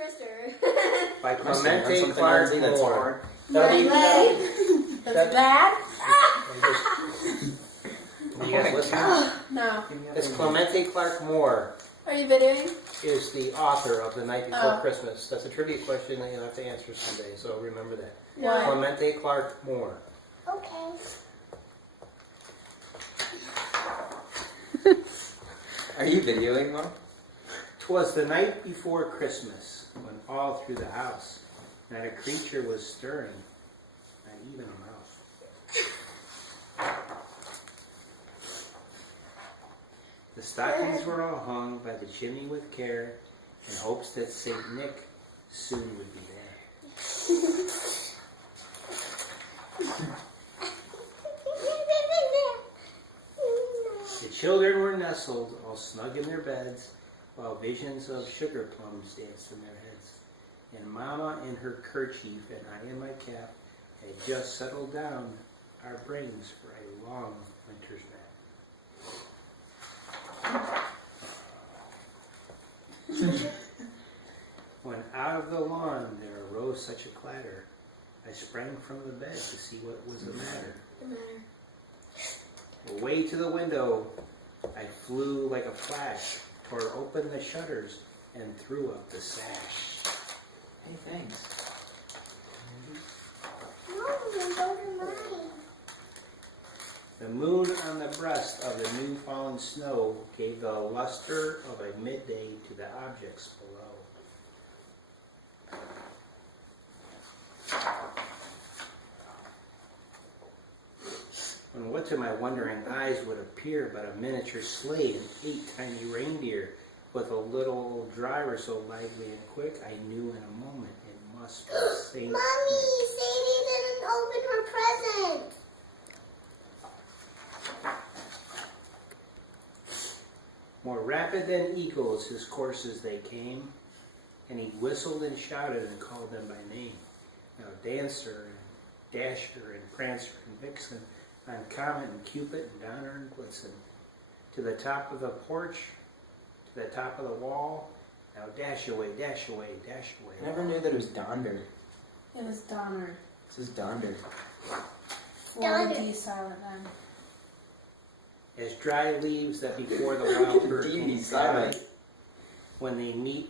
Twister. By Clemente Clark Moore. That's bad? You guys listen? No. It's Clemente Clark Moore Are you videoing? is the author of The Night Before Christmas. That's a trivia question that you'll have to answer someday, so remember that. What? Clemente Clark Moore. Okay. Are you videoing, Mom? 'Twas the night before Christmas, when all through the house not a creature was stirring, not even a mouse. The stockings were all hung by the chimney with care, in hopes that Saint Nick soon would be there. The children were nestled, all snug in their beds, while visions of sugar plums danced in their heads. And Mama in her kerchief and I in my cap had just settled down our brains for a long winter's nap. When out of the lawn there arose such a clatter, I sprang from the bed to see what was the matter. Away to the window I flew like a flash, tore open the shutters, and threw up the sash. Hey, thanks. The moon on the breast of the new fallen snow gave the luster of a midday to the objects below. When what to my wondering eyes would appear but a miniature sleigh and 8 tiny reindeer, with a little driver so lively and quick, I knew in a moment it must be Saint Mommy, Sadie didn't open her present. More rapid than eagles his coursers they came, and he whistled and shouted and called them by name. Now Dancer and Dasher and Prancer and Vixen, on Comet and Cupid and Donner and Blitzen, to the top of the porch, to the top of the wall, now dash away, dash away, dash away. I never knew that it was Donder. It was Donner. This is Donder. 4D silent then. As dry leaves that before the wild bird Indeed, can he's fly, silent. when they meet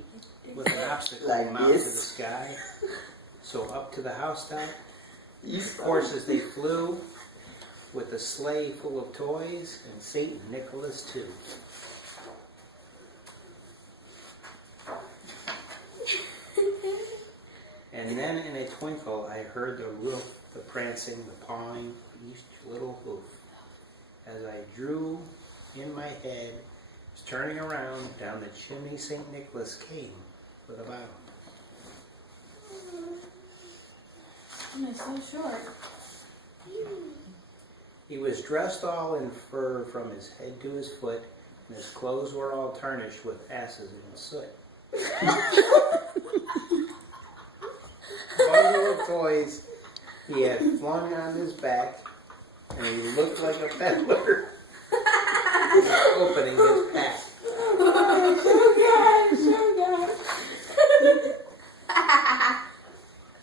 with an obstacle Like mount to the this. sky, so up to the housetop, He's of course as they flew, with a sleigh full of toys, and Saint Nicholas too. And then in a twinkle I heard the roof, the prancing, the pawing of each little hoof. As I drew in my head, was turning around, down the chimney St. Nicholas came with a bound. It's so short. He was dressed all in fur from his head to his foot, and his clothes were all tarnished with asses and soot. Bundle of toys he had flung on his back, and he looked like a peddler opening his pack.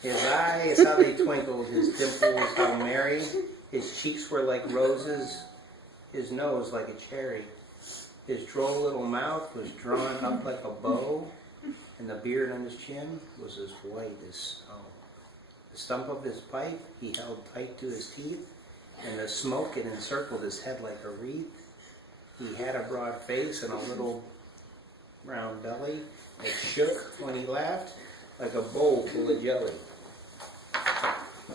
His eyes, how they twinkled, his dimples, how merry. His cheeks were like roses, his nose like a cherry. His droll little mouth was drawn up like a bow, and the beard on his chin was as white as snow. The stump of his pipe he held tight to his teeth, and the smoke it encircled his head like a wreath. He had a broad face and a little round belly that shook when he laughed like a bowl full of jelly.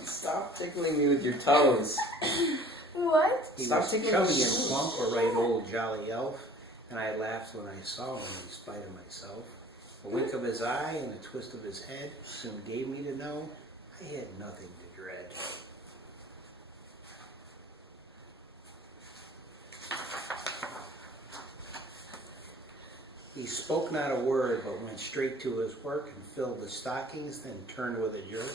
Stop tickling me with your toes. What? He Stop was taking chubby those and shoes. plump, a right old jolly elf, and I laughed when I saw him in spite of myself. A wink of his eye and a twist of his head soon gave me to know I had nothing to dread. He spoke not a word, but went straight to his work and filled the stockings, then turned with a jerk,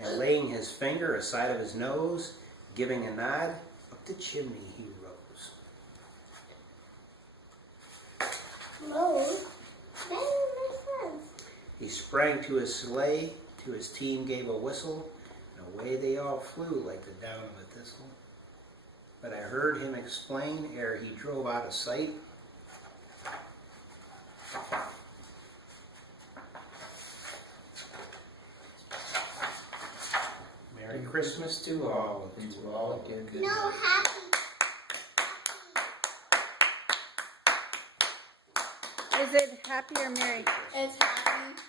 and laying his finger aside of his nose, giving a nod, up the chimney he rose. Rose? That doesn't make sense. He sprang to his sleigh, to his team gave a whistle, and away they all flew like the down of a thistle. But I heard him explain ere he drove out of sight. Merry Christmas to all, and to all again good No, night. happy. Is it happy or merry? It's happy,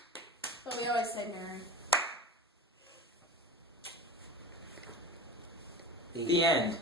but we always say Merry. The end.